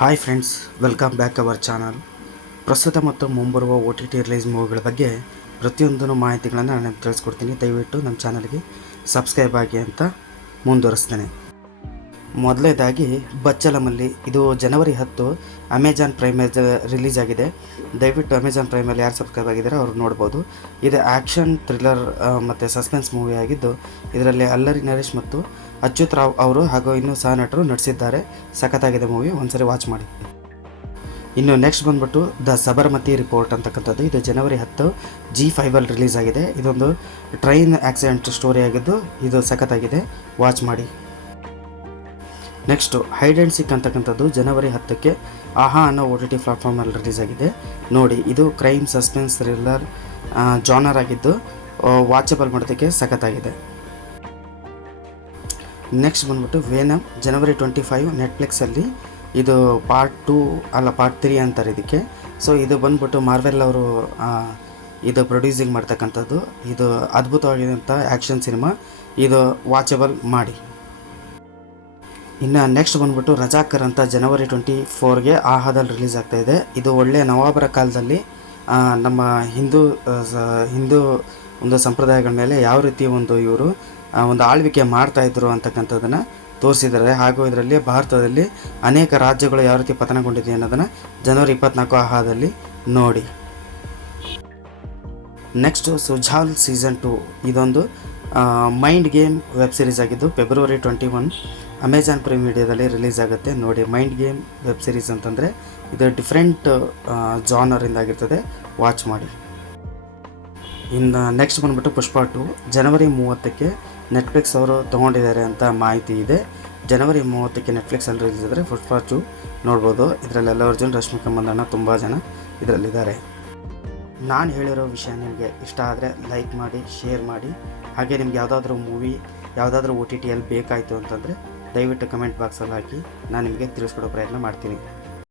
Hi friends, welcome back our channel. ಪ್ರಸ್ತುತ ಮತ್ತು ಮುಂಬರುವ OTT ರಿಲೀಸ್ ಮೂವಿಗಳ ಬಗ್ಗೆ ಪ್ರತಿಯೊಂದು ಮಾಹಿತಿಗಳನ್ನು ನಾನು ತಿಳಿಸ್ಕೊಡ್ತೀನಿ. ದಯವಿಟ್ಟು ನಮ್ಮ ಚಾನಲ್ಗೆ ಸಬ್ಸ್ಕ್ರೈಬ್ ಆಗಿ ಅಂತ ಮುಂದುವರಿಸ್ತೇನೆ. ಮೊದಲನೇದಾಗಿ ಬಚ್ಚಲಮಲ್ಲಿ, ಇದು ಜನವರಿ 10 ಅಮೆಜಾನ್ ಪ್ರೈಮಲ್ಲಿ ರಿಲೀಸ್ ಆಗಿದೆ. ದಯವಿಟ್ಟು ಅಮೆಜಾನ್ ಪ್ರೈಮಲ್ಲಿ ಯಾರು ಸಬ್ಸ್ಕ್ರೈಬ್ ಆಗಿದ್ದಾರೆ ಅವ್ರು ನೋಡ್ಬೋದು. ಇದು ಆ್ಯಕ್ಷನ್ ಥ್ರಿಲ್ಲರ್ ಮತ್ತು ಸಸ್ಪೆನ್ಸ್ ಮೂವಿ ಆಗಿದ್ದು, ಇದರಲ್ಲಿ ಅಲ್ಲರಿ ನರೇಶ್ ಮತ್ತು ಅಚ್ಯುತ್ ರಾವ್ ಅವರು ಹಾಗೂ ಇನ್ನೂ ಸಹ ನಟರು ನಟಿಸಿದ್ದಾರೆ. ಸಖತ್ತಾಗಿದೆ ಮೂವಿ, ಒಂದ್ಸರಿ ವಾಚ್ ಮಾಡಿ. ಇನ್ನು ನೆಕ್ಸ್ಟ್ ಬಂದ್ಬಿಟ್ಟು ದ ಸಬರಮತಿ ರಿಪೋರ್ಟ್ ಅಂತಕ್ಕಂಥದ್ದು. ಇದು ಜನವರಿ 10 G5 ರಿಲೀಸ್ ಆಗಿದೆ. ಇದೊಂದು ಟ್ರೈನ್ ಆಕ್ಸಿಡೆಂಟ್ ಸ್ಟೋರಿ ಆಗಿದ್ದು ಇದು ಸಖತ್ತಾಗಿದೆ, ವಾಚ್ ಮಾಡಿ. ನೆಕ್ಸ್ಟು ಹೈಡ್ ಆ್ಯಂಡ್ ಸಿಕ್ ಅಂತಕ್ಕಂಥದ್ದು ಜನವರಿ 10ಕ್ಕೆ ಆಹಾ ಅನ್ನೋ OTT ಪ್ಲಾಟ್ಫಾರ್ಮಲ್ಲಿ ರಿಲೀಸ್ ಆಗಿದೆ. ನೋಡಿ, ಇದು ಕ್ರೈಮ್ ಸಸ್ಪೆನ್ಸ್ ಥ್ರಿಲ್ಲರ್ ಜಾನರ್ ಆಗಿದ್ದು ವಾಚಬಲ್ ಮಾಡೋದಕ್ಕೆ ಸಖತ್ತಾಗಿದೆ. ನೆಕ್ಸ್ಟ್ ಬಂದ್ಬಿಟ್ಟು ವೇನಮ್ ಜನವರಿ 25 ನೆಟ್ಫ್ಲಿಕ್ಸಲ್ಲಿ. ಇದು ಪಾರ್ಟ್ 3 ಅಂತಾರೆ ಇದಕ್ಕೆ. ಸೊ ಇದು ಬಂದ್ಬಿಟ್ಟು ಮಾರ್ವೆಲ್ ಅವರು ಇದು ಪ್ರೊಡ್ಯೂಸಿಂಗ್ ಮಾಡ್ತಕ್ಕಂಥದ್ದು. ಇದು ಅದ್ಭುತವಾಗಿರುವಂಥ ಆ್ಯಕ್ಷನ್ ಸಿನಿಮಾ, ಇದು ವಾಚಬಲ್ ಮಾಡಿ. ಇನ್ನು ನೆಕ್ಸ್ಟ್ ಬಂದ್ಬಿಟ್ಟು ರಜಾಕರ್ ಅಂತ ಜನವರಿ 24ಗೆ ಆಹಾದಲ್ಲಿ ರಿಲೀಸ್ ಆಗ್ತಾಯಿದೆ. ಇದು ಒಳ್ಳೆಯ ನವಾಬರ ಕಾಲದಲ್ಲಿ ನಮ್ಮ ಹಿಂದೂ ಒಂದು ಸಂಪ್ರದಾಯಗಳ ಮೇಲೆ ಯಾವ ರೀತಿ ಇವರು ಒಂದು ಆಳ್ವಿಕೆ ಮಾಡ್ತಾಯಿದ್ರು ಅಂತಕ್ಕಂಥದ್ದನ್ನು ತೋರಿಸಿದ್ದಾರೆ. ಹಾಗೂ ಇದರಲ್ಲಿ ಭಾರತದಲ್ಲಿ ಅನೇಕ ರಾಜ್ಯಗಳು ಯಾವ ರೀತಿ ಪತನಗೊಂಡಿದೆ ಅನ್ನೋದನ್ನು ಜನವರಿ 24 ಆಹಾದಲ್ಲಿ ನೋಡಿ. ನೆಕ್ಸ್ಟು ಸುಜಾಲ್ ಸೀಸನ್ 2, ಇದೊಂದು ಮೈಂಡ್ ಗೇಮ್ ವೆಬ್ ಸೀರೀಸ್ ಆಗಿದ್ದು ಫೆಬ್ರವರಿ 21 ಅಮೆಜಾನ್ ಪ್ರೈಮ್ ವಿಡಿಯೋದಲ್ಲಿ ರಿಲೀಸ್ ಆಗುತ್ತೆ. ನೋಡಿ, ಮೈಂಡ್ ಗೇಮ್ ವೆಬ್ ಸೀರೀಸ್ ಅಂತಂದರೆ ಇದು ಡಿಫ್ರೆಂಟ್ ಜಾನರಿಂದ ಆಗಿರ್ತದೆ, ವಾಚ್ ಮಾಡಿ. ಇನ್ನು ನೆಕ್ಸ್ಟ್ ಬಂದ್ಬಿಟ್ಟು ಪುಷ್ಪ 2 ಜನವರಿ 30ಕ್ಕೆ ನೆಟ್ಫ್ಲಿಕ್ಸ್ ಅವರು ತೊಗೊಂಡಿದ್ದಾರೆ ಅಂತ ಮಾಹಿತಿ ಇದೆ. ಜನವರಿ 30ಕ್ಕೆ ನೆಟ್ಫ್ಲಿಕ್ಸಲ್ಲಿ ರಿಲೀಸ್ ಆದರೆ ಪುಷ್ಪ 2 ನೋಡ್ಬೋದು. ಇದರಲ್ಲಿ ಅಲ್ಲು ಅರ್ಜುನ್, ರಶ್ಮಿಕಾ ಮಂದಣ್ಣ ತುಂಬ ಜನ ಇದರಲ್ಲಿದ್ದಾರೆ. ನಾನು ಹೇಳಿರೋ ವಿಷಯ ನಿಮಗೆ ಇಷ್ಟ ಆದರೆ ಲೈಕ್ ಮಾಡಿ, ಶೇರ್ ಮಾಡಿ. ಹಾಗೆ ನಿಮ್ಗೆ ಯಾವುದಾದ್ರೂ ಮೂವಿ, ಯಾವುದಾದ್ರೂ OTTಯಲ್ಲಿ ಬೇಕಾಯಿತು ಅಂತಂದರೆ ದಯವಿಟ್ಟು ಕಮೆಂಟ್ ಬಾಕ್ಸಲ್ಲಿ ಹಾಕಿ, ನಾನು ನಿಮಗೆ ತಿಳಿಸ್ಕೊಡೋ ಪ್ರಯತ್ನ ಮಾಡ್ತೀನಿ.